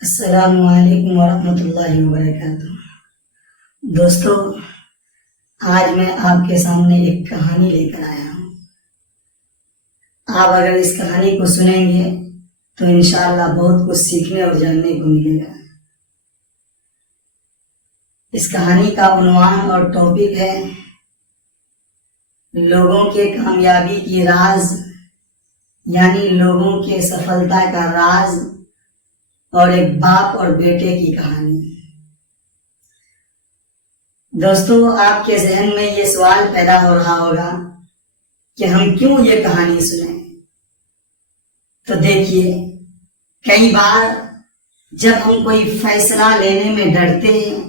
السلام علیکم ورحمۃ اللہ وبرکاتہ۔ دوستو، آج میں آپ کے سامنے ایک کہانی لے کر آیا ہوں۔ آپ اگر اس کہانی کو سنیں گے تو انشاءاللہ بہت کچھ سیکھنے اور جاننے کو ملے گا۔ اس کہانی کا عنوان اور ٹاپک ہے لوگوں کے کامیابی کی راز، یعنی لوگوں کے سفلتا کا راز، اور ایک باپ اور بیٹے کی کہانی۔ دوستو، آپ کے ذہن میں یہ سوال پیدا ہو رہا ہوگا کہ ہم کیوں یہ کہانی سنیں؟ تو دیکھیے، کئی بار جب ہم کوئی فیصلہ لینے میں ڈرتے ہیں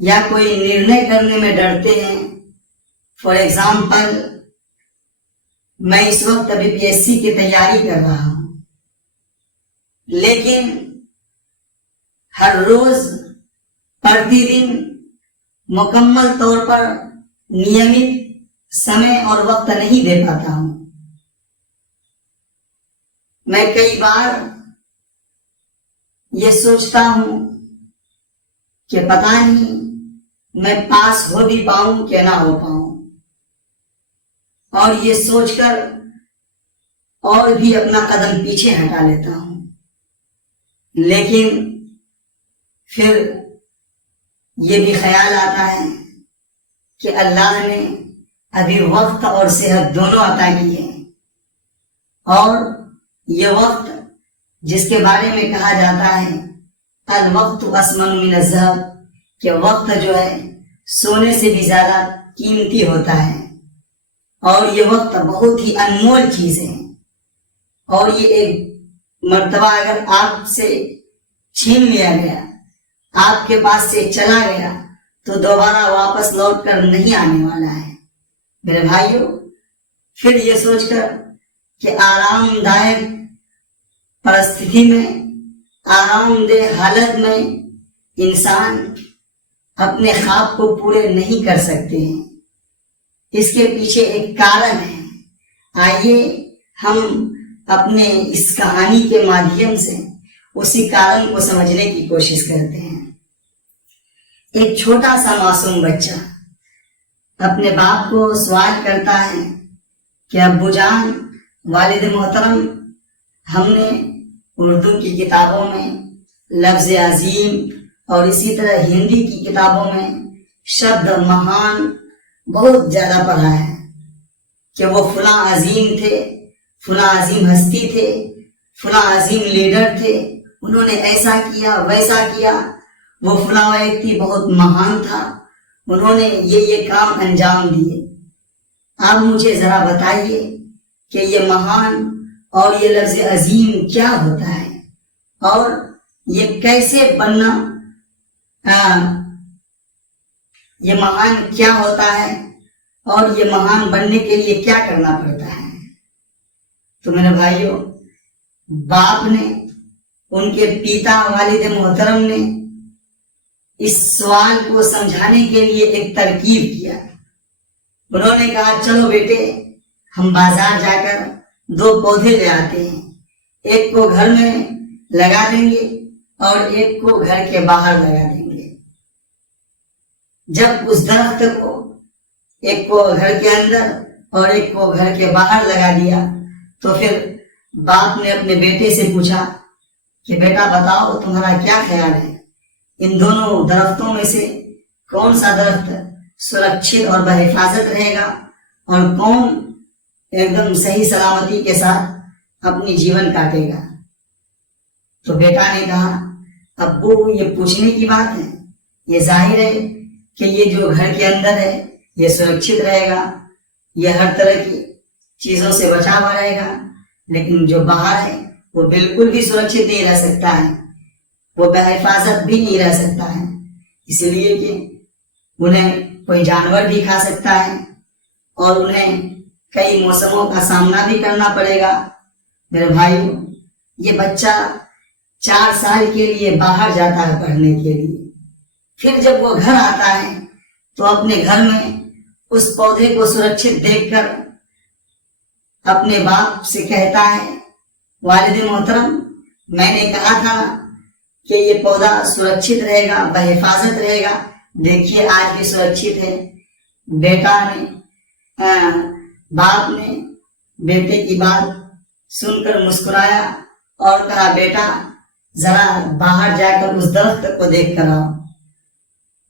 یا کوئی نرنے کرنے میں ڈرتے ہیں، فار ایگزامپل میں اس وقت ابھی PSC کی تیاری کر رہا ہوں، لیکن ہر روز پرتی دن مکمل طور پر نیمت سمے اور وقت نہیں دے پاتا ہوں۔ میں کئی بار یہ سوچتا ہوں کہ پتہ نہیں میں پاس ہو بھی پاؤں کہ نہ ہو پاؤں، اور یہ سوچ کر اور بھی اپنا قدم پیچھے ہٹا لیتا ہوں۔ لیکن پھر یہ بھی خیال آتا ہے کہ اللہ نے ابھی وقت اور صحت دونوں عطا کی ہے، اور یہ وقت جس کے بارے میں کہا جاتا ہے الوقت اثمن من الذهب، کہ وقت جو ہے سونے سے بھی زیادہ قیمتی ہوتا ہے، اور یہ وقت بہت ہی انمول چیز ہے، اور یہ ایک مرتبہ اگر آپ سے چھین لیا گیا، آپ کے پاس سے چلا گیا، تو دوبارہ واپس لوٹ کر نہیں آنے والا ہے۔ میرے بھائیوں، پھر یہ سوچ کر کہ آرام دائق پرستھتی میں، آرام دہ حالت میں انسان اپنے خواب کو پورے نہیں کر سکتے ہیں، اس کے پیچھے ایک کارن ہے۔ آئیے ہم اپنے اس کہانی کے مادھیم سے اسی کارن کو سمجھنے کی کوشش کرتے ہیں۔ ایک چھوٹا سا معصوم بچہ اپنے باپ کو سوال کرتا ہے کہ ابو جان، والد محترم، ہم نے اردو کی کتابوں میں لفظ عظیم اور اسی طرح ہندی کی کتابوں میں شبد مہان بہت زیادہ پڑھا ہے کہ وہ فلاں عظیم تھے، فلاں عظیم ہستی تھے، فلاں عظیم لیڈر تھے، انہوں نے ایسا کیا ویسا کیا، وہ فلاں ویکتی بہت مہان تھا، انہوں نے یہ کام انجام دیے۔ آپ مجھے ذرا بتائیے کہ یہ مہان اور یہ لفظ عظیم کیا ہوتا ہے، اور یہ کیسے بننا، یہ مہان کیا ہوتا ہے، اور یہ مہان بننے کے لیے کیا کرنا پڑتا ہے۔ تو میرے بھائیوں، باپ نے، ان کے پیتا والد محترم نے اس سوال کو سمجھانے کے لیے ایک ترکیب کیا۔ انہوں نے کہا چلو بیٹے، ہم بازار جا کر 2 پودے لے آتے ہیں، ایک کو گھر میں لگا دیں گے اور ایک کو گھر کے باہر لگا دیں گے۔ جب اس درخت کو، ایک کو گھر کے اندر اور ایک کو گھر کے باہر لگا دیا، تو پھر باپ نے اپنے بیٹے سے پوچھا کہ بیٹا بتاؤ تمہارا کیا خیال ہے، ان دونوں درختوں میں سے کون سا درخت سرکشت اور بحفاظت رہے گا، اور کون ایک دم صحیح سلامتی کے ساتھ اپنی جیون کاٹے گا؟ تو بیٹا نے کہا ابو، یہ پوچھنے کی بات ہے، یہ ظاہر ہے کہ یہ جو گھر کے اندر ہے یہ سرکشت رہے گا، یہ ہر طرح کی چیزوں سے بچا ہوا رہے گا، لیکن جو باہر ہے وہ بالکل بھی سرکشت نہیں رہ سکتا ہے، وہ بحفاظت بھی نہیں رہ سکتا ہے، اس لیے کہ انہیں کوئی جانور بھی کھا سکتا ہے، اور انہیں کئی موسموں کا سامنا بھی کرنا پڑے گا۔ میرے بھائیوں، یہ بچہ 4 سال کے لیے باہر جاتا ہے پڑھنے کے لیے، پھر جب وہ گھر آتا ہے تو اپنے گھر میں اس پودے کو سرکشت دیکھ کر اپنے باپ سے کہتا ہے والد محترم، میں نے کہا تھا کہ یہ پودا سرکشت رہے گا، بحفاظت رہے گا۔ دیکھیے آج بھی سرکشت ہے۔ بیٹا نے باپ نے بیٹے کی بات سن کر مسکرایا اور کہا بیٹا ذرا باہر جا کر اس درخت کو دیکھ کر آؤ۔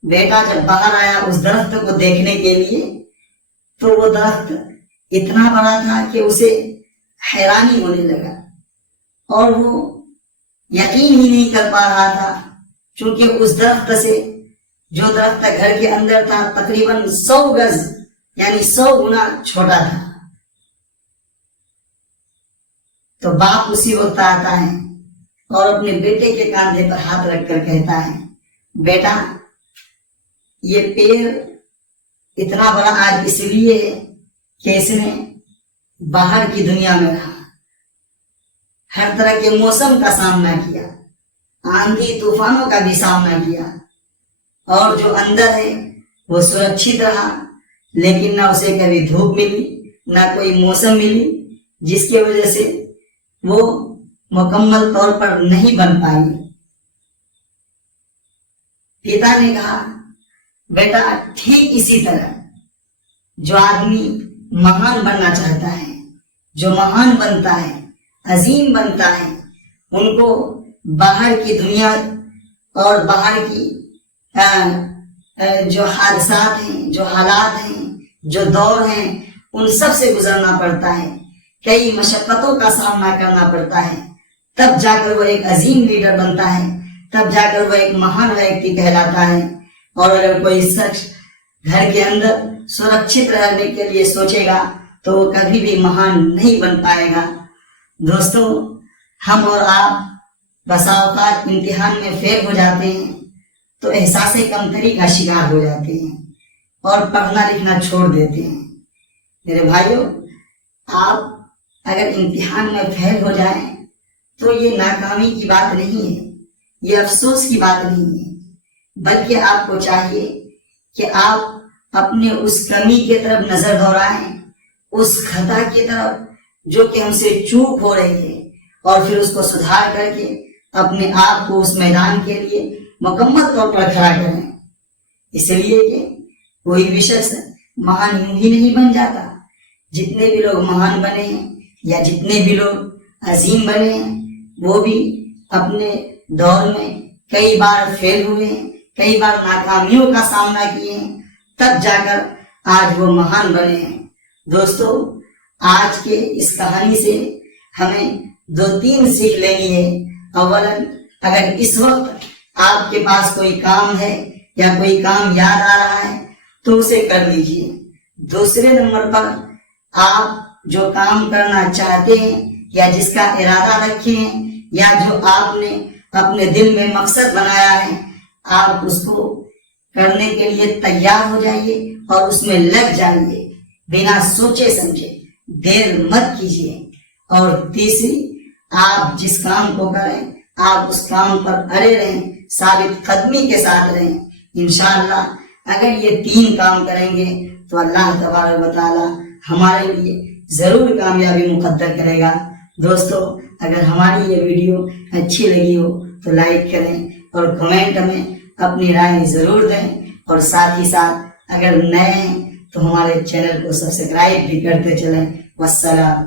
بیٹا جب باہر آیا اس درخت کو دیکھنے کے لیے تو وہ درخت اتنا بڑا تھا کہ اسے حیرانی ہونے لگا اور وہ یقین ہی نہیں کر پا رہا تھا، چونکہ اس درخت سے جو درخت گھر کے اندر تھا تقریباً 100 گز یعنی 100 گنا چھوٹا تھا۔ تو باپ اسی وقت آتا ہے اور اپنے بیٹے کے کاندھے پر ہاتھ رکھ کر کہتا ہے بیٹا یہ پیڑ اتنا بڑا آج اس لیے ہے کہ اس نے باہر کی دنیا میں رہا، ہر طرح کے موسم کا سامنا کیا، آندھی طوفانوں کا بھی سامنا کیا، اور جو اندر ہے وہ سرکشت رہا، لیکن نہ اسے کبھی دھوپ ملی نہ کوئی موسم ملی جس کی وجہ سے وہ مکمل طور پر نہیں بن پائی۔ پتا نے کہا بیٹا ٹھیک اسی طرح جو آدمی مہان بننا چاہتا ہے، جو مہان بنتا ہے، عظیم بنتا ہے، ان کو باہر کی دنیا اور باہر کی جو حادثات ہیں، جو حالات ہیں، جو دور ہیں، ان سب سے گزرنا پڑتا ہے، کئی مشقتوں کا سامنا کرنا پڑتا ہے، تب جا کر وہ ایک عظیم لیڈر بنتا ہے، تب جا کر وہ ایک مہان ویکتی کہلاتا ہے۔ اور اگر کوئی شخص گھر کے اندر سرکشت رہنے کے لیے سوچے گا تو وہ کبھی بھی مہان نہیں بن پائے گا۔ دوستو ہم اور آپ بسا اوقات امتحان میں فیل ہو جاتے ہیں تو احساس کمتری کا شکار ہو جاتے ہیں اور پڑھنا لکھنا چھوڑ دیتے ہیں۔ میرے بھائیوں آپ اگر امتحان میں فیل ہو جائیں تو یہ ناکامی کی بات نہیں ہے، یہ افسوس کی بات نہیں ہے، بلکہ آپ کو چاہیے کہ آپ اپنے اس کمی کی طرف نظر دوڑائیں، اس خطا کی طرف جو کہ ہم سے چوک ہو رہی ہے، اور پھر اس کو سدھار کر کے اپنے آپ کو اس میدان کے لیے مکمل طور پر کھڑا کریں۔ اس لیے کہ کوئی بھی شخص مہان یوں ہی نہیں بن جاتا۔ جتنے بھی لوگ مہان بنے ہیں یا جتنے بھی لوگ عظیم بنے ہیں وہ بھی اپنے دور میں کئی بار فیل ہوئے ہیں، کئی بار ناکامیوں کا سامنا کیے ہیں، تب جا کر آج وہ مہان بنے ہیں۔ دوستو آج کے اس کہانی سے ہمیں 2-3 سیکھ لینی ہے۔ اولا اگر اس وقت آپ کے پاس کوئی کام ہے یا کوئی کام یاد آ رہا ہے تو اسے کر لیجئے۔ دوسرے نمبر پر آپ جو کام کرنا چاہتے ہیں یا جس کا ارادہ رکھے ہیں یا جو آپ نے اپنے دل میں مقصد بنایا ہے، آپ اس کو کرنے کے لیے تیار ہو جائیے اور اس میں لگ جائیے، بنا سوچے سمجھے، دیر مت کیجیے۔ اور تیسری آپ جس کام کو کریں آپ اس کام پر اڑے رہیں، ثابت قدمی کے ساتھ رہیں۔ انشاءاللہ اگر یہ 3 کام کریں گے تو اللہ تبارک و تعالی ہمارے لیے ضرور کامیابی مقدر کرے گا۔ دوستو اگر ہماری یہ ویڈیو اچھی لگی ہو تو لائک کریں اور کمنٹ میں اپنی رائے ضرور دیں، اور ساتھ ہی ساتھ اگر نئے ہیں تو ہمارے چینل کو سبسکرائب بھی کرتے چلیں۔ والسلام۔